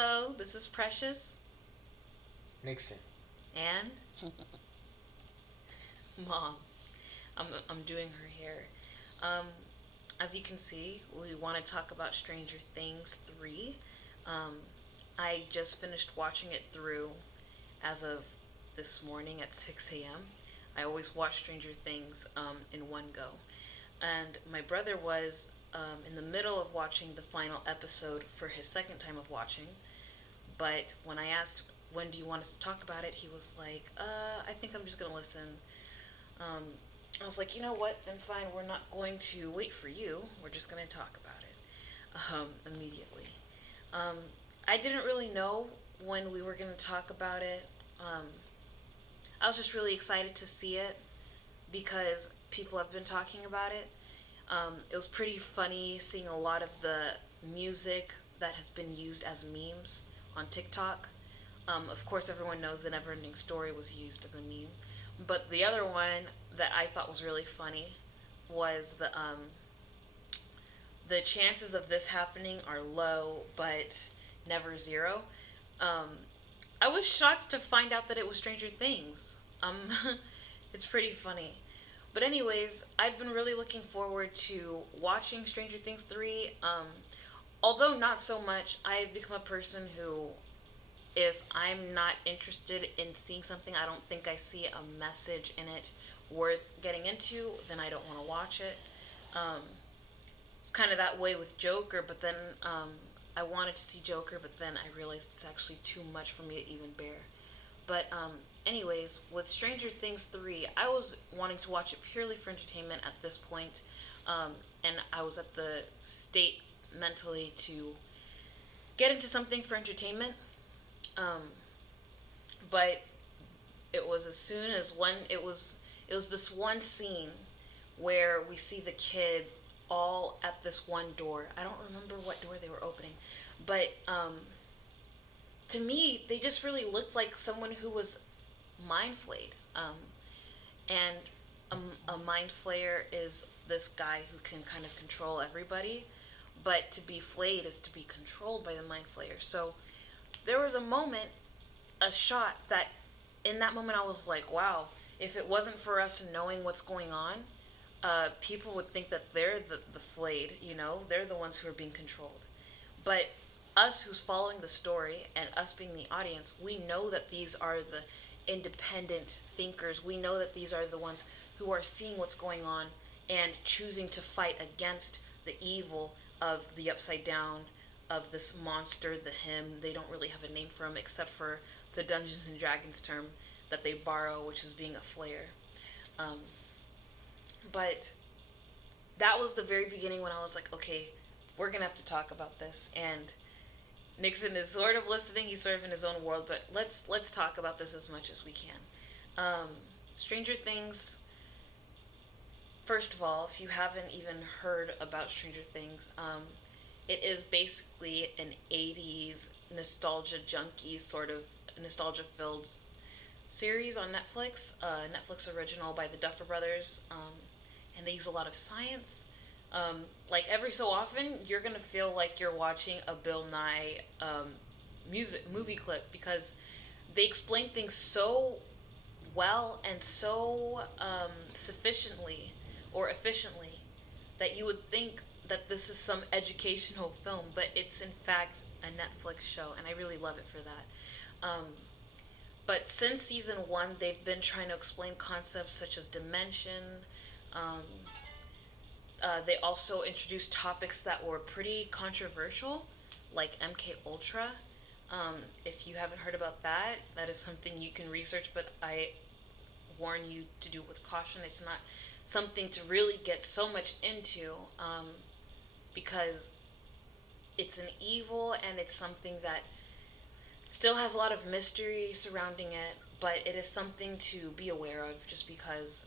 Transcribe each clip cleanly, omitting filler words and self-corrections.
Hello, this is Precious Nixon. and Mom. I'm doing her hair. Um, as you can see, we want to talk about Stranger Things 3. Um, I just finished watching it through as of this morning at 6 a.m. I always watch Stranger Things in one go. And my brother was in the middle of watching the final episode for his second time of watching. But when I asked, when do you want us to talk about it, he was like, I think I'm just going to listen. Um, I was like, you know what? Then fine, we're not going to wait for you. We're just going to talk about it immediately. Um, I didn't really know when we were going to talk about it. Um, I was just really excited to see it because people have been talking about it. It was pretty funny seeing a lot of the music that has been used as memes on TikTok. Of course, everyone knows the Neverending Story was used as a meme, but the other one that I thought was really funny was the chances of this happening are low, but never zero. Um, I was shocked to find out that it was Stranger Things. Um, it's pretty funny. But anyways, I've been really looking forward to watching Stranger Things 3. Although not so much, I've become a person who, if I'm not interested in seeing something, I don't think I see a message in it worth getting into, then I don't want to watch it. Um, it's kind of that way with Joker, but then I wanted to see Joker, but then I realized it's actually too much for me to even bear. But anyways, with Stranger Things 3, I was wanting to watch it purely for entertainment at this point, and I was at the state mentally to get into something for entertainment. Um, but it was as soon as one it was this one scene where we see the kids all at this one door. I don't remember what door they were opening, but to me they just really looked like someone who was mind flayed. And a mind flayer is this guy who can kind of control everybody, but to be flayed is to be controlled by the mind flayer. So there was a moment, a shot that in that moment I was like, wow, if it wasn't for us knowing what's going on, people would think that they're the flayed, they're the ones who are being controlled. But us who's following the story and us being the audience, we know that these are the independent thinkers. We know that these are the ones who are seeing what's going on and choosing to fight against the evil of the upside down, of this monster, the him. They don't really have a name for him except for the Dungeons and Dragons term that they borrow, which is being a flayer. Um, but that was the very beginning when I was like, okay, we're gonna have to talk about this. And Nixon is sort of listening; he's sort of in his own world. But let's talk about this as much as we can. Um, Stranger Things. First of all, if you haven't even heard about Stranger Things, it is basically an '80s nostalgia junkie sort of nostalgia filled series on Netflix, Netflix original by the Duffer Brothers, and they use a lot of science. Like every so often, you're gonna feel like you're watching a Bill Nye music movie clip because they explain things so well and so sufficiently or efficiently that you would think that this is some educational film, but it's in fact a Netflix show, and I really love it for that. But since season one, they've been trying to explain concepts such as dimension. Um, they also introduced topics that were pretty controversial, like MK Ultra. If you haven't heard about that, that is something you can research, but I warn you to do with caution. It's not something to really get so much into because it's an evil and it's something that still has a lot of mystery surrounding it, but it is something to be aware of just because,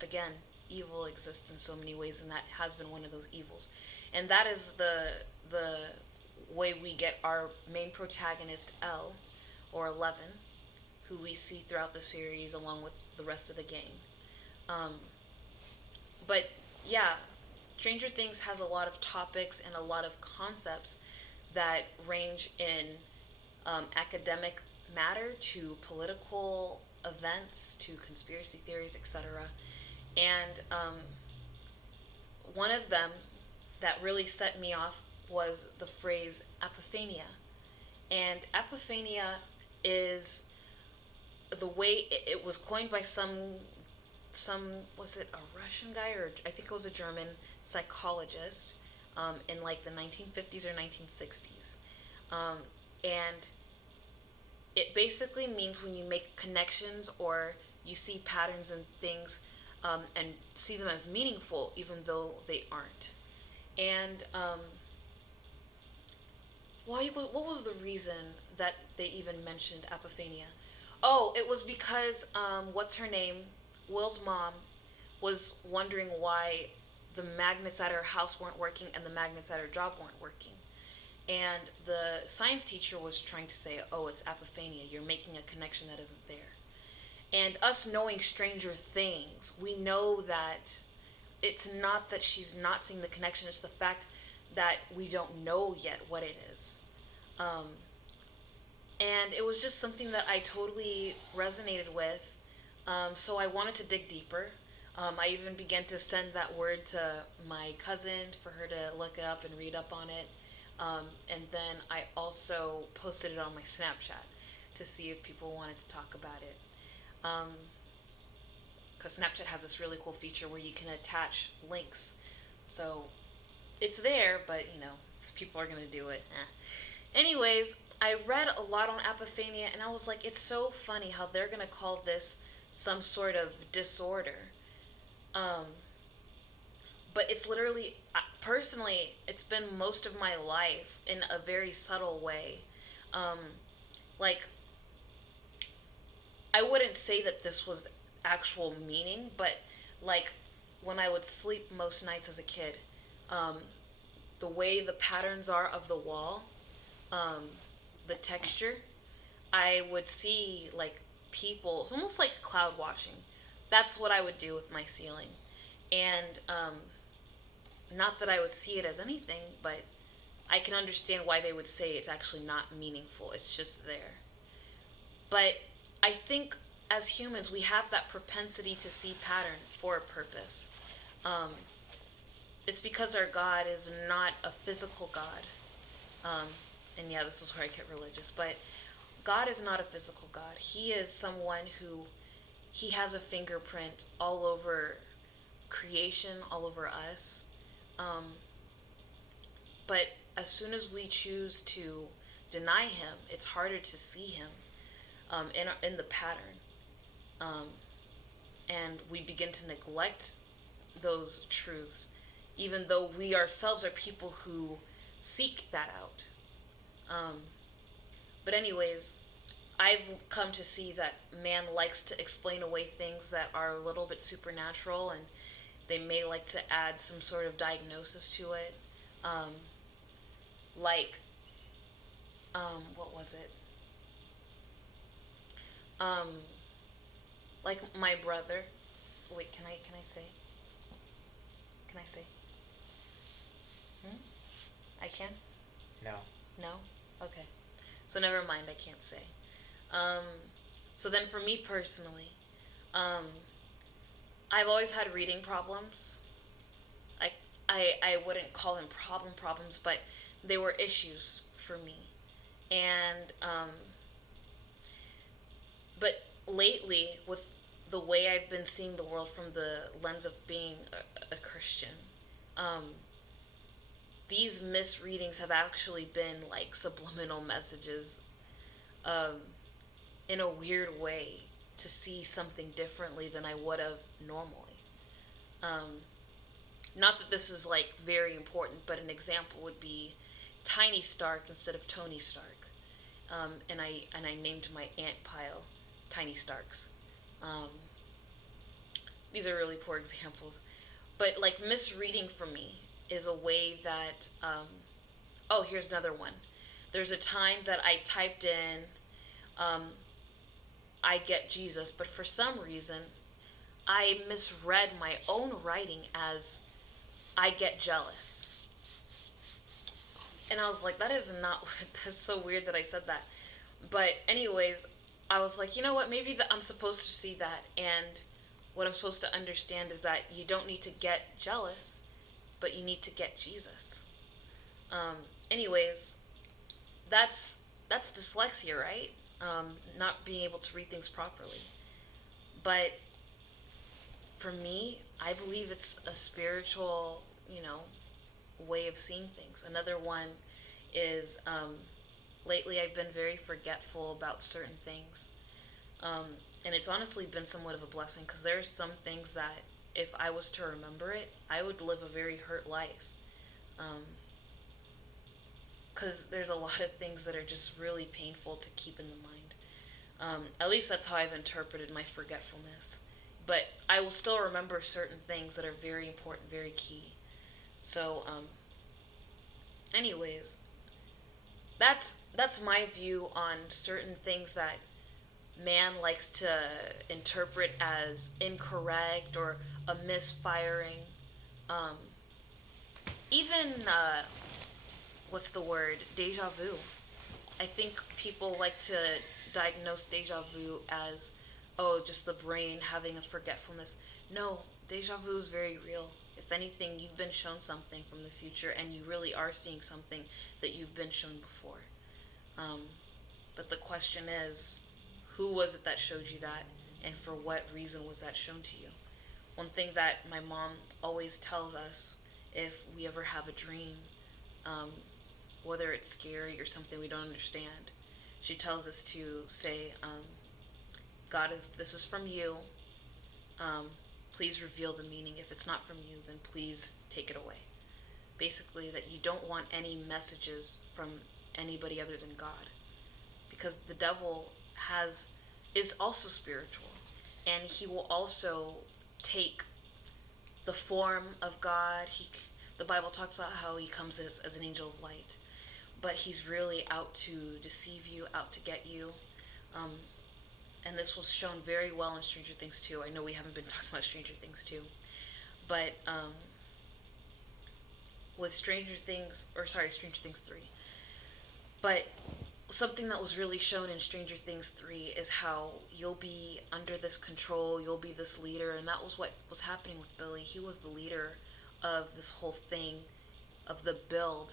again, evil exists in so many ways, and that has been one of those evils. And that is the way we get our main protagonist, Elle, or 11, who we see throughout the series along with the rest of the gang. Um, but yeah, Stranger Things has a lot of topics and a lot of concepts that range in academic matter to political events to conspiracy theories, etc. And one of them that really set me off was the phrase apophenia. And apophenia is the way it was coined by some was it a Russian guy, or I think it was a German psychologist in like the 1950s or 1960s. And it basically means when you make connections or you see patterns in things and see them as meaningful even though they aren't. And what was the reason that they even mentioned apophenia? Oh, it was because what's her name? Will's mom was wondering why the magnets at her house weren't working and the magnets at her job weren't working. And the science teacher was trying to say, oh, it's apophenia. You're making a connection that isn't there. And us knowing Stranger Things, we know that it's not that she's not seeing the connection. It's the fact that we don't know yet what it is. And it was just something that I totally resonated with. So I wanted to dig deeper. I even began to send that word to my cousin for her to look it up and read up on it. And then I also posted it on my Snapchat to see if people wanted to talk about it. Because Snapchat has this really cool feature where you can attach links. So it's there, but people are going to do it. Anyways, I read a lot on apophenia and I was like, it's so funny how they're going to call this some sort of disorder. But it's literally, personally, it's been most of my life in a very subtle way. Like, I wouldn't say that this was actual meaning, but like when I would sleep most nights as a kid, the way the patterns are of the wall, the texture, I would see like people, it's almost like cloud watching. That's what I would do with my ceiling. And not that I would see it as anything, but I can understand why they would say it's actually not meaningful. It's just there. But I think as humans, we have that propensity to see pattern for a purpose. It's because our God is not a physical God. And yeah, this is where I get religious. But God is not a physical God. He is someone who, he has a fingerprint all over creation, all over us. But as soon as we choose to deny him, it's harder to see him in the pattern. And we begin to neglect those truths, even though we ourselves are people who seek that out. But anyways, I've come to see that man likes to explain away things that are a little bit supernatural, and they may like to add some sort of diagnosis to it. What was it? Like my brother. Wait, can I say? Can I say? I can? No. No? Okay. So never mind, I can't say. So then for me personally, I've always had reading problems. I wouldn't call them problems, but they were issues for me. And, but lately, with the way I've been seeing the world from the lens of being a Christian, these misreadings have actually been like subliminal messages, in a weird way, to see something differently than I would have normally. Not that this is like very important, but an example would be Tiny Stark instead of Tony Stark. And I named my ant pile Tiny Starks. These are really poor examples. But like misreading for me is a way that, oh, here's another one. There's a time that I typed in, I get Jesus, but for some reason, I misread my own writing as I get jealous. And I was like, that is not, that's so weird that I said that. But, anyways, I was like, you know what? Maybe I'm supposed to see that. And what I'm supposed to understand is that you don't need to get jealous, but you need to get Jesus. Um, anyways, that's that's dyslexia, right? Not being able to read things properly. But for me, I believe it's a spiritual, way of seeing things. Another one is lately I've been very forgetful about certain things. Um, and it's honestly been somewhat of a blessing because there are some things that if I was to remember it, I would live a very hurt life. Because there's a lot of things that are just really painful to keep in the mind. At least that's how I've interpreted my forgetfulness. But I will still remember certain things that are very important, very key. So, anyways, that's my view on certain things that man likes to interpret as incorrect or a misfiring. Um, even what's the word? Deja vu. I think people like to diagnose deja vu as, oh, just the brain having a forgetfulness. No, deja vu is very real. If anything, you've been shown something from the future and you really are seeing something that you've been shown before. Um, but the question is, who was it that showed you that, and for what reason was that shown to you? One thing that my mom always tells us if we ever have a dream, um, whether it's scary or something we don't understand, she tells us to say, God, if this is from you, um, please reveal the meaning. If it's not from you, then please take it away. Basically, that you don't want any messages from anybody other than God, because the devil has is also spiritual, and he will also take the form of God. The Bible talks about how he comes as an angel of light, but he's really out to deceive you, out to get you. Um, and this was shown very well in Stranger Things 2. I know we haven't been talking about Stranger Things 2, but with Stranger Things 3. But something that was really shown in Stranger Things 3 is how you'll be under this control, you'll be this leader, and that was what was happening with Billy. He was the leader of this whole thing, of the build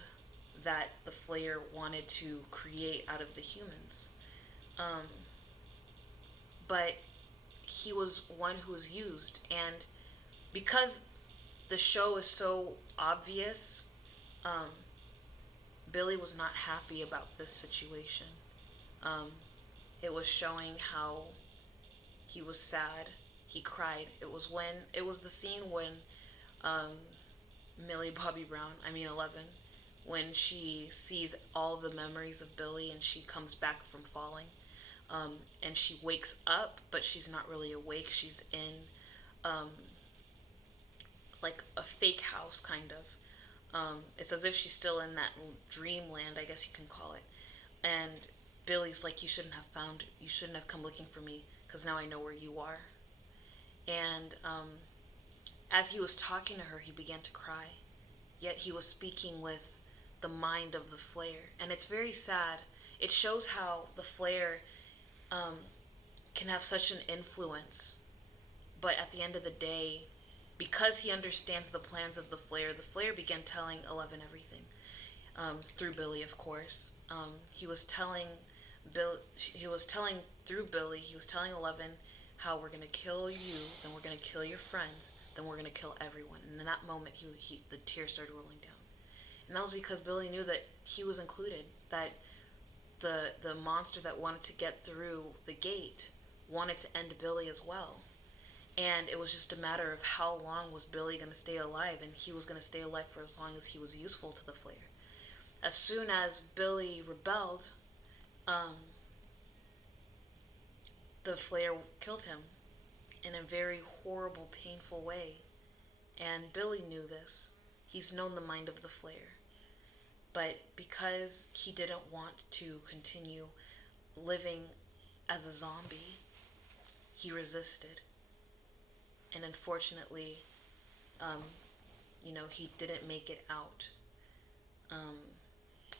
that the Flayer wanted to create out of the humans. Um, but he was one who was used, and because the show is so obvious, um, Billy was not happy about this situation. Um, it was showing how he was sad. He cried. It was the scene when um, Millie Bobby Brown, 11, when she sees all the memories of Billy and she comes back from falling. And she wakes up, but she's not really awake. She's in um, like a fake house, kind of. It's as if she's still in that dreamland, I guess you can call it. And Billy's like, you shouldn't have come looking for me, because now I know where you are. And as he was talking to her, he began to cry. Yet he was speaking with the mind of the Flayer. And it's very sad. It shows how the Flayer can have such an influence. But at the end of the day, because he understands the plans of the Flayer began telling Eleven everything. Through Billy, of course. He was telling through Billy, he was telling Eleven how we're gonna kill you, then we're gonna kill your friends, then we're gonna kill everyone. And in that moment, the tears started rolling down, and that was because Billy knew that he was included. That the monster that wanted to get through the gate wanted to end Billy as well. And it was just a matter of how long was Billy going to stay alive, and he was going to stay alive for as long as he was useful to the Flayer. As soon as Billy rebelled, the Flayer killed him in a very horrible, painful way. And Billy knew this. He's known the mind of the Flayer. But because he didn't want to continue living as a zombie, he resisted. And unfortunately, he didn't make it out.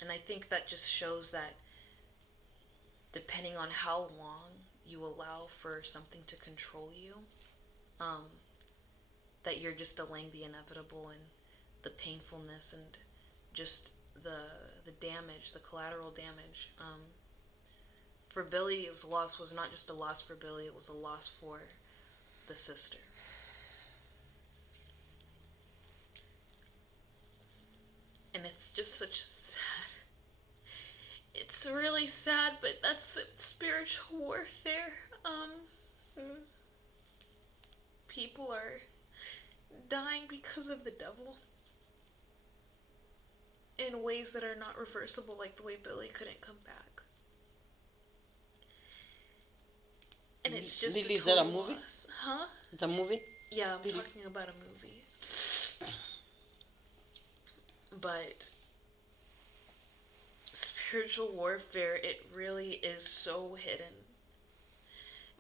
And I think that just shows that depending on how long you allow for something to control you, um, that you're just delaying the inevitable and the painfulness and just the damage, the collateral damage. For Billy's loss was not just a loss for Billy; it was a loss for the sister. And it's just such a sad. It's really sad, but that's spiritual warfare. People are dying because of the devil in ways that are not reversible, like the way Billy couldn't come back. And it's just Lily, a is that a total movie? loss. Huh? It's a movie? Yeah, I'm Really? talking about a movie. But spiritual warfare, it really is so hidden.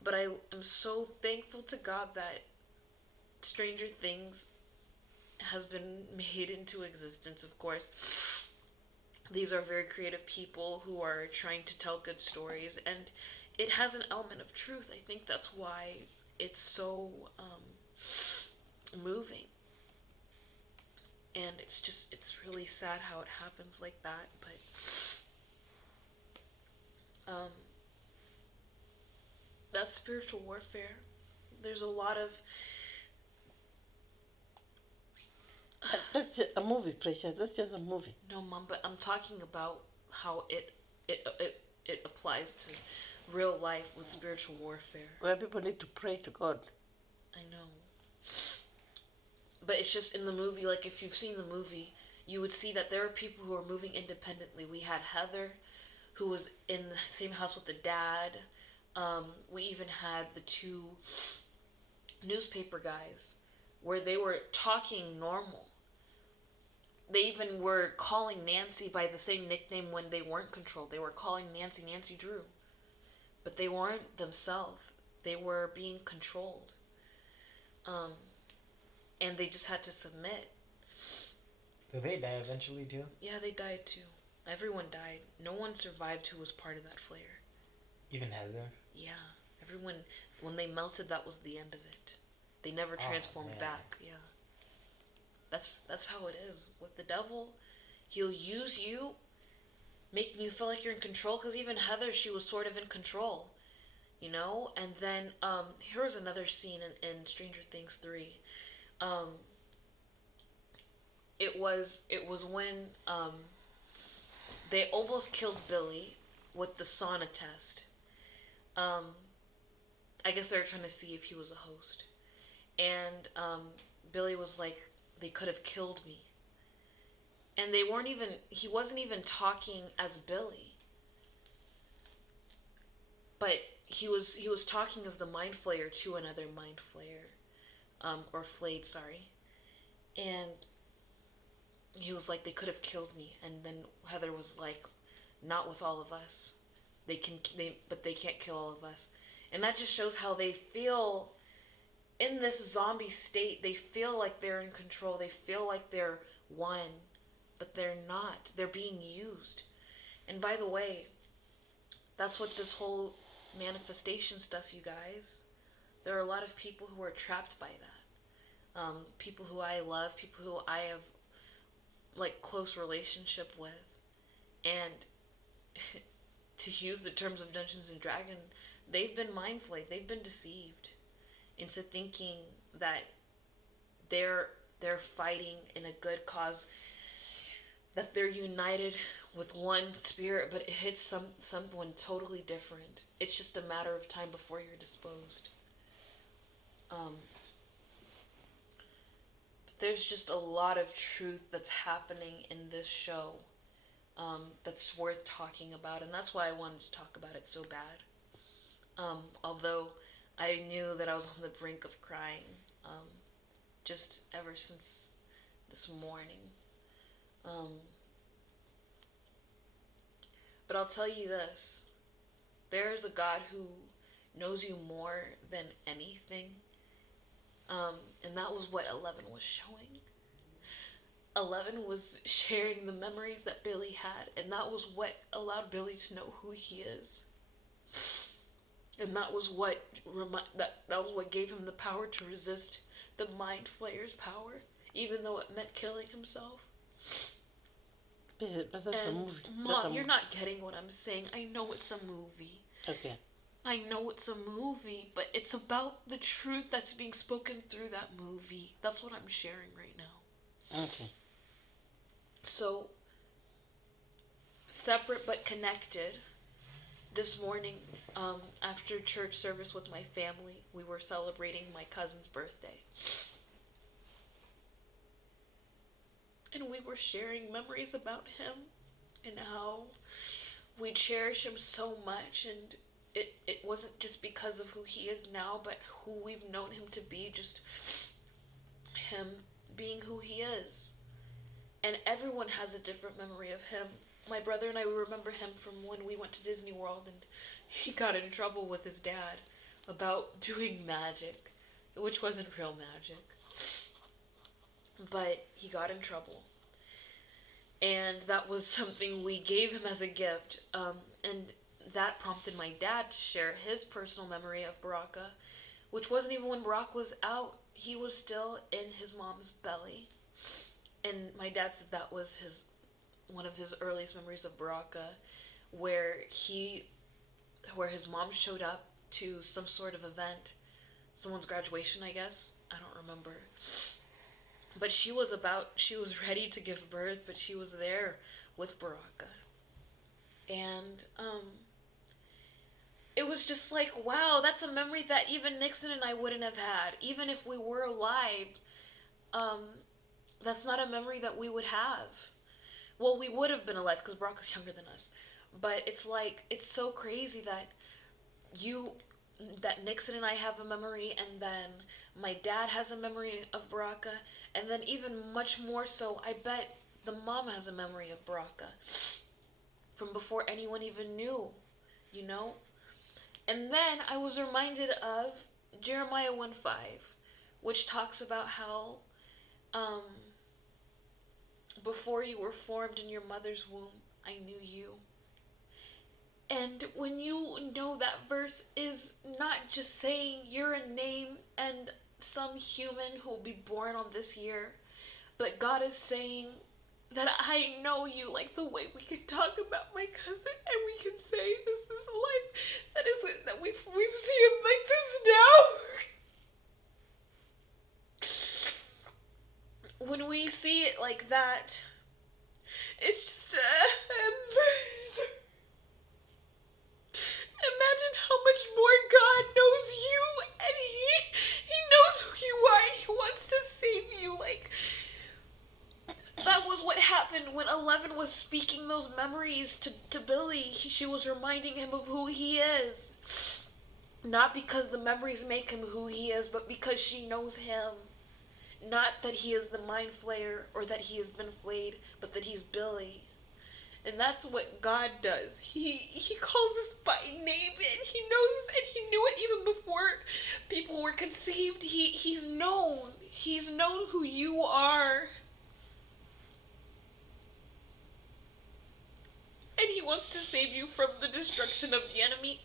But I am so thankful to God that Stranger Things has been made into existence, of course. These are very creative people who are trying to tell good stories, and it has an element of truth. I think that's why it's so moving. And it's really sad how it happens like that, but that's spiritual warfare. There's a lot of That's just a movie, Precious. That's just a movie. no, Mom, but I'm talking about how it applies to real life with spiritual warfare. Where people need to pray to God. I know. But it's just in the movie, like if you've seen the movie, you would see that there are people who are moving independently. We had Heather, who was in the same house with the dad. We even had the two newspaper guys where they were talking normal. They even were calling Nancy by the same nickname when they weren't controlled. They were calling Nancy Nancy Drew. But they weren't themselves. They were being controlled. And they just had to submit. Did they die eventually too? Yeah, they died too. Everyone died. No one survived who was part of that flare. Even Heather? Yeah. Everyone, when they melted, that was the end of it. They never transformed man. back. Yeah. That's how it is. With the devil, he'll use you, making you feel like you're in control. Because even Heather, she was sort of in control. You know? And then, here was another scene in Stranger Things 3. It was when they almost killed Billy with the sauna test. I guess they were trying to see if he was a host. And Billy was like, they could have killed me. And he wasn't even talking as Billy. But he was talking as the Mind Flayer to another Mind Flayer. Or Flayed, sorry. And he was like, they could have killed me. And then Heather was like, not with all of us. But they can't kill all of us. And that just shows how they feel in this zombie state. They feel like they're in control. They feel like they're one. But they're not. They're being used. And by the way, that's what this whole manifestation stuff, you guys. There are a lot of people who are trapped by that. People who I love, people who I have like close relationship with. And to use the terms of Dungeons and Dragons, they've been mind flayed. They've been deceived into thinking that they're fighting in a good cause, that they're united with one spirit, but it hits someone totally different. It's just a matter of time before you're disposed. There's just a lot of truth that's happening in this show that's worth talking about, and that's why I wanted to talk about it so bad. Although I knew that I was on the brink of crying just ever since this morning. But I'll tell you this. There is a God who knows you more than anything. And that was what 11 was showing. 11 was sharing the memories that Billy had, and that was what allowed Billy to know who he is. And that was what that was what gave him the power to resist the Mind Flayer's power, even though it meant killing himself. But that's a And movie. Mom, you're not getting what I'm saying. I know it's a movie. Okay. I know it's a movie, but it's about the truth that's being spoken through that movie. That's what I'm sharing right now. Okay. So, separate but connected, this morning, after church service with my family, we were celebrating my cousin's birthday. And we were sharing memories about him and how we cherish him so much, and it wasn't just because of who he is now, but who we've known him to be, just him being who he is. And everyone has a different memory of him. My brother and I remember him from when we went to Disney World, and he got in trouble with his dad about doing magic, which wasn't real magic. But he got in trouble. And that was something we gave him as a gift. And that prompted my dad to share his personal memory of Baraka, which wasn't even when Barack was out. He was still in his mom's belly. And my dad said that was one of his earliest memories of Baraka, where his mom showed up to some sort of event, someone's graduation, I guess. I don't remember. But she was ready to give birth, but she was there with Baraka. And it was just like, wow, that's a memory that even Nixon and I wouldn't have had. Even if we were alive, that's not a memory that we would have. Well, we would have been alive because Baraka's younger than us. But it's like, it's so crazy that Nixon and I have a memory, and then my dad has a memory of Baraka, and then even much more so, I bet the mom has a memory of Baraka from before anyone even knew, you know? And then I was reminded of Jeremiah 1:5, which talks about how before you were formed in your mother's womb, I knew you. And when you know that verse is not just saying you're a name and some human who will be born on this year, but God is saying that I know you, like the way we can talk about my cousin and we can say this is life, that we've seen him like this now. When we see it like that, it's just imagine how much more God knows you, and he knows who you are, and he wants to save you. Like, that was what happened when 11 was speaking those memories to Billy. She was reminding him of who he is. Not because the memories make him who he is, but because she knows him. Not that he is the Mind Flayer or that he has been flayed, but that he's Billy. And that's what God does. He calls us by name, and he knows us, and he knew it even before people were conceived. He's known. He's known who you are. And he wants to save you from the destruction of the enemy.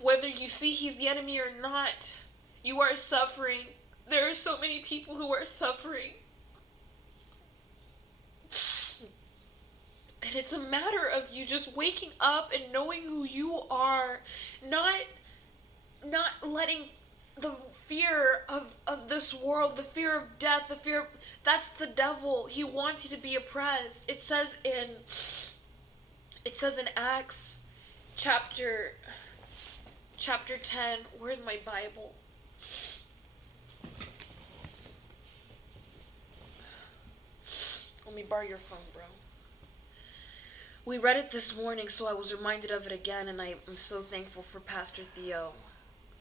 Whether you see he's the enemy or not, you are suffering. There are so many people who are suffering. And it's a matter of you just waking up and knowing who you are. Not letting the fear of this world, the fear of death, that's the devil. He wants you to be oppressed. It says in Acts chapter 10, where's my Bible? Let me borrow your phone, bro. We read it this morning, so I was reminded of it again, and I'm so thankful for Pastor Theo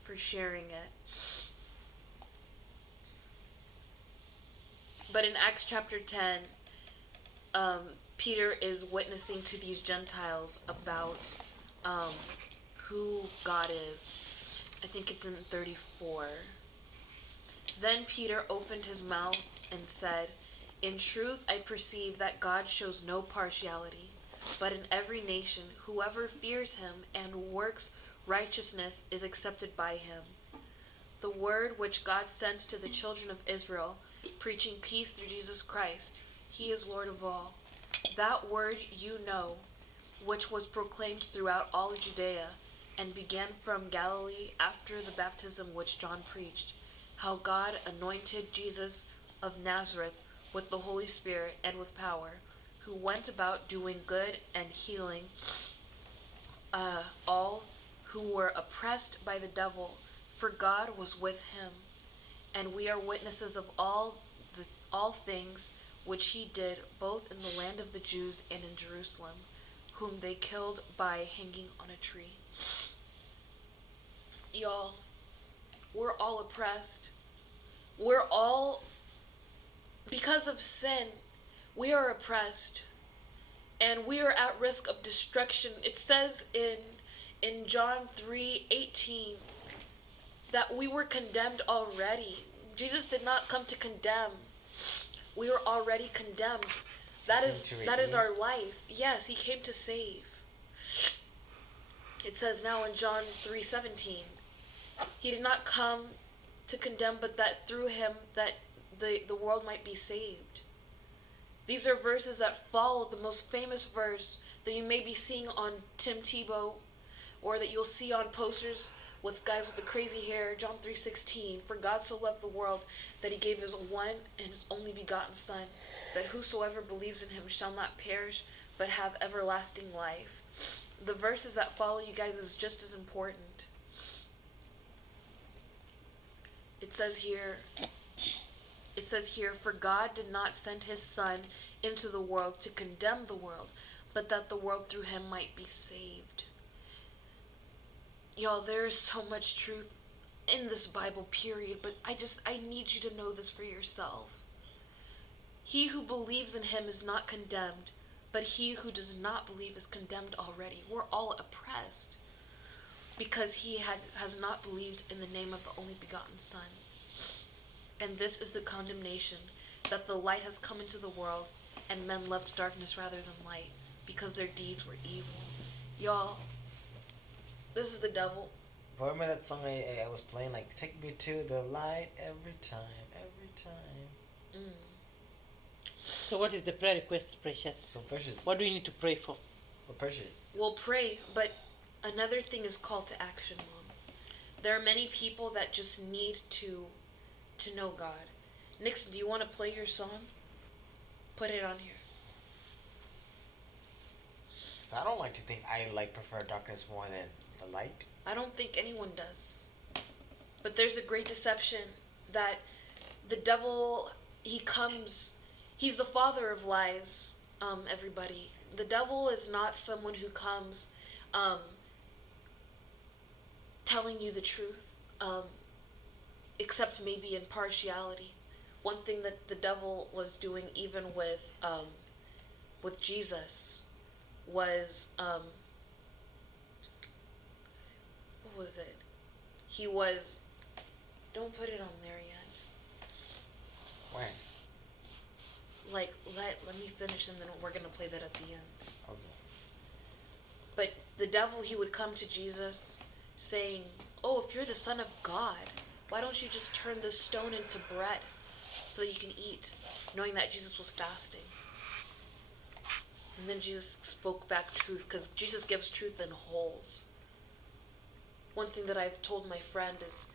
for sharing it. But in Acts chapter 10, Peter is witnessing to these Gentiles about who God is. I think it's in 34. Then Peter opened his mouth and said, In truth, I perceive that God shows no partiality, but in every nation, whoever fears him and works righteousness is accepted by him. The word which God sent to the children of Israel, preaching peace through Jesus Christ, he is Lord of all. That word you know, which was proclaimed throughout all Judea, and began from Galilee after the baptism which John preached, how God anointed Jesus of Nazareth with the Holy Spirit and with power, who went about doing good and healing all who were oppressed by the devil, for God was with him. And we are witnesses of all things which he did, both in the land of the Jews and in Jerusalem, whom they killed by hanging on a tree. Y'all, we're all oppressed. We're all, because of sin, we are oppressed. And we are at risk of destruction. It says in John 3:18 that we were condemned already. Jesus did not come to condemn. We were already condemned. That is our life. Yes, he came to save. It says now in John 3:17, he did not come to condemn, but that through him that the world might be saved. These are verses that follow the most famous verse that you may be seeing on Tim Tebow, or that you'll see on posters with guys with the crazy hair. John 3:16, for God so loved the world that he gave his one and his only begotten Son, that whosoever believes in him shall not perish but have everlasting life. The verses that follow, you guys, is just as important. It says here, for God did not send his Son into the world to condemn the world, but that the world through him might be saved. Y'all, there is so much truth in this Bible, period, but I need you to know this for yourself. He who believes in him is not condemned, but he who does not believe is condemned already. We're all oppressed because he has not believed in the name of the only begotten Son. And this is the condemnation, that the light has come into the world, and men loved darkness rather than light, because their deeds were evil. Y'all, this is the devil. But remember that song I was playing, like, take me to the light every time. So what is the prayer request, Precious? So Precious. What do you need to pray for? Well, Precious. We'll pray, but another thing is call to action, Mom. There are many people that just need to know God. Nix, do you want to play your song? Put it on here. So I don't like to think I prefer darkness more than the light. I don't think anyone does. But there's a great deception that the devil, he's the father of lies, everybody. The devil is not someone who comes telling you the truth, except maybe in partiality. One thing that the devil was doing even with Jesus was, what was it? He was, don't put it on there yet. When? Let me finish and then we're going to play that at the end. Okay. But the devil, he would come to Jesus saying, oh, if you're the Son of God, why don't you just turn this stone into bread so that you can eat, knowing that Jesus was fasting. And then Jesus spoke back truth, because Jesus gives truth in wholes. One thing that I've told my friend is,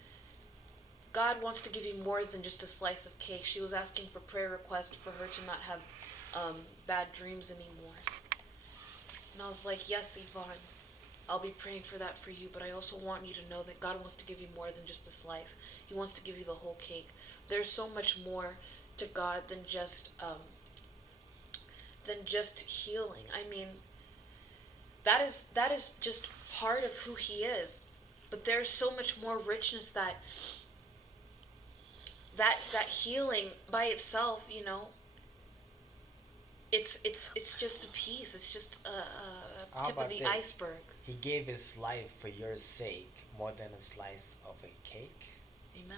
God wants to give you more than just a slice of cake. She was asking for prayer requests for her to not have bad dreams anymore. And I was like, yes, Yvonne, I'll be praying for that for you, but I also want you to know that God wants to give you more than just a slice. He wants to give you the whole cake. There's so much more to God than just healing. I mean, that is just part of who he is. But there's so much more richness that healing by itself, you know, it's just a piece. It's just a tip of the iceberg. He gave his life for your sake more than a slice of a cake. Amen.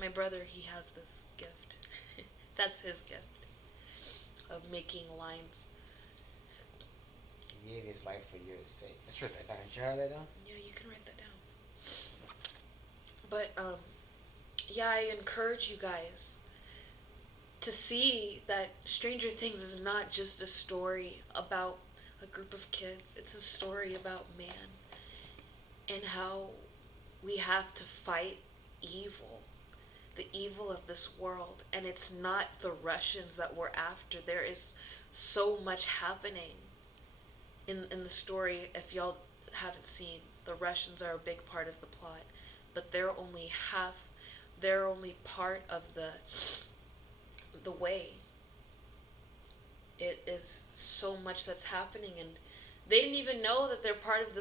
My brother, he has this gift. That's his gift of making lines. He gave his life for your sake. Let's write that down. Did you write that down? Yeah, you can write that down. But yeah, I encourage you guys to see that Stranger Things is not just a story about a group of kids. It's a story about man and how we have to fight evil, the evil of this world. And it's not the Russians that we're after. There is so much happening in the story. If y'all haven't seen, the Russians are a big part of the plot, but they're only part of the way. It is so much that's happening, and they didn't even know that they're part of this